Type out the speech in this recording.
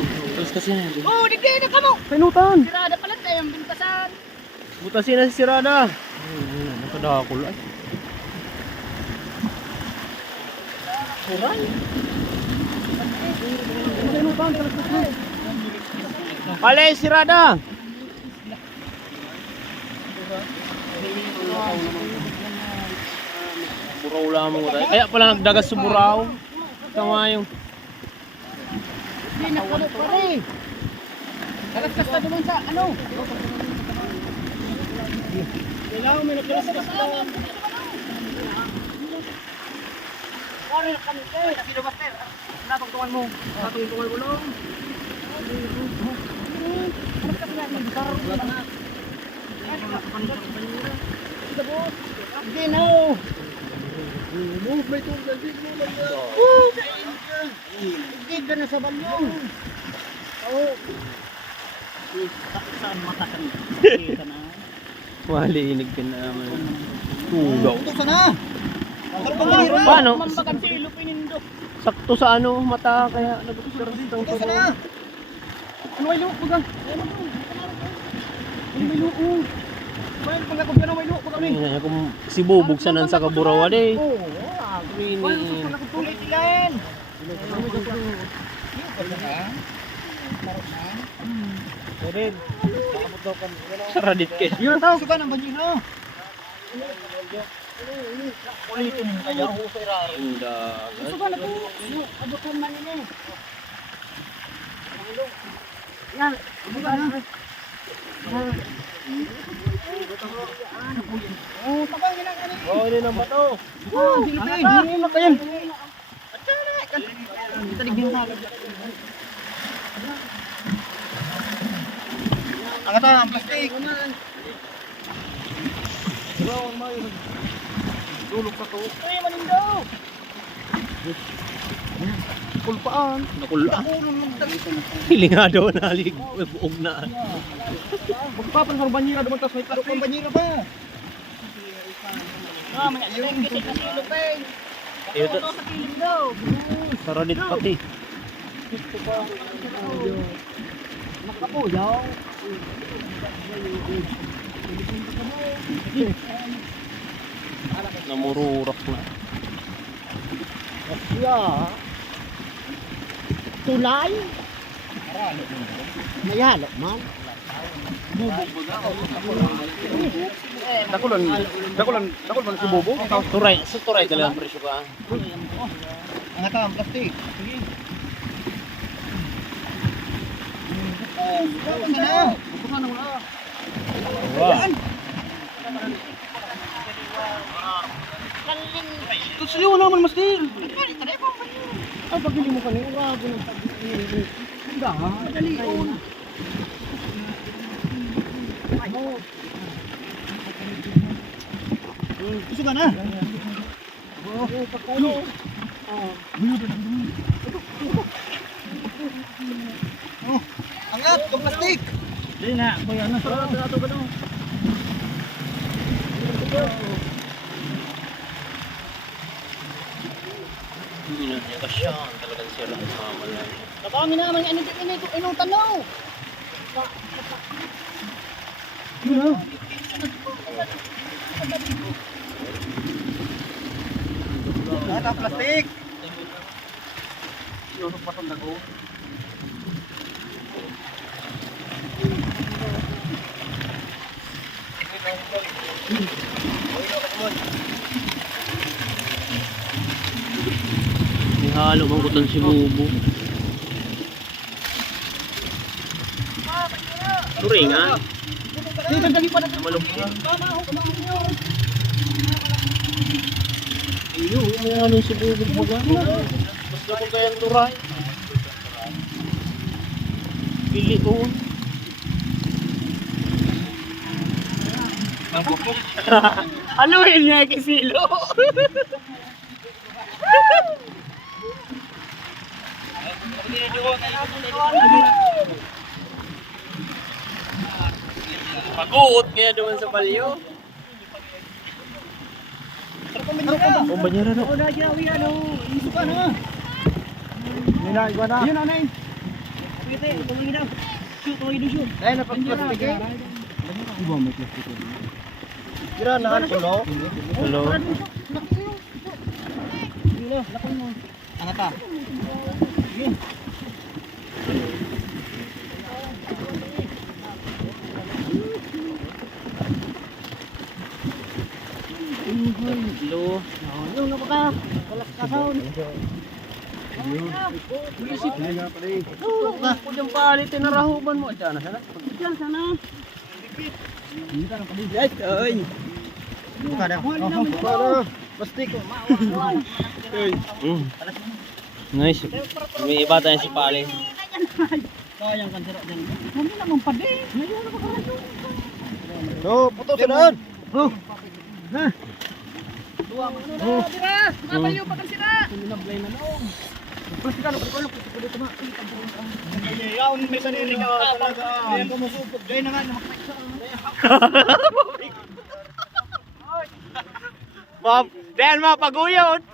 Butas kasi na yun. Oh, di na ka mo. Pinutan! Sirada pala tayo ang bintasan. Butasin na si Sirada. Ayun, nakadakol ay. Kuray! Pala Sirada! Buraw lamang tayo. Kaya pala nagdagas sa buraw. Tama yung Hindi na ka mo pare. Kalaskas na naman sa ano. Kailangan may nagkalaskas na. Pare na kami eh. Sino ba sir? Natungtungan mo. Natungtungan mo lang. Hindi na. Move may tunggal din mo lang na. Hindi ka na sa balyong. Oo. Saan matakan? Kita na. malinig ka naman. Tugaw. Ito sana. Paano? Mambagan si Lupinindo. Sakto sa ano, mata kaya nag-observe ng Ito sana. Ano ay luok baga? Ano may luok? Well, pag ako na may luok baga Ayun na, kung si Bubog sanan sa Kaburawan eh. Oo. Rini. Tuloy tilayan. Pwede. Saradit ka. Yun tao. Suka ng banyo. Ulitin mo kayo. Inda. Suka na po. Abutan man ini. Yan. Abutan na. Oh, tapang ginang ani. Oh, ini nang bato. Oh, Pilipin. Hindi mo kayan. Kita digin sa. Ang ata ang plastic. Dulog ka to. Ay, manindo. Kulpaan. Nakula. Hilingado na lig. Buog na. Magpapan sa banyera duman tas may plastic. Ang banyera ba? Ah, may aling kita sa kilo pa. Ito Sa kilim daw. saradit pati. Nakapuyaw. Namururak na. Yeah. Tulay. Mayalo, man. Dakol man si Bubog. Turay, sa turay ka lang presyo ka. Ang ata ang plastic. Sige. Sana. Sana wala. Wow. Ito sila naman mastil. Ay, pagili mo kanina, wag mo pagili. Handa ha? Dali on. Gusto ka na? Oo. Pagkano? Oh, angat, kung plastic. Dili na, kuya na. Ito ba daw? Hindi na niya kasyan. Talagang siya lang sama lang. Napangin naman, anong tanaw? Yun na. Ata plastic. Yun pa tong dago. Ihalo mang kutan si Bubog. Turingan. Dito lagi pa na Malungkot. Tama ako kumain. Iyo, may ano si Bubog baga. Mas ako kayang turay. Pili ko. Aluhin niya kay Silo. Pag-uot kaya doon sa balyo. Oh, banyera na. Oh, nagyawi ano. Iso ka na. Nila, iba na. Yun, anay. Pite, tumingin daw. Shoot, tumingin shoot. Ay, napag-plastic eh. Iba may plastic eh. Kira na ang tulo. Hello. Sige na, lakon mo. Angat ah. Sige. Hello. Yung napaka. Wala ka sound. Kung yung palit, tinarahuban mo. Diyan na sana. Diyan sana. Yes, oy. Buka na. Plastic. Nice. May iba tayo si Pali. Sayang kan sira dyan. Hindi naman pa din. Ngayon na makaradyo. So, puto sa daan. Tuwa mo. Tira! Mabayo pa kan sira! Sinablay na noong. Plastika na pala plastika dito ma. Yaon may saniri ka talaga. Hindi mo musupog. Gay na nga namakita. Bob, dan mo paguyod.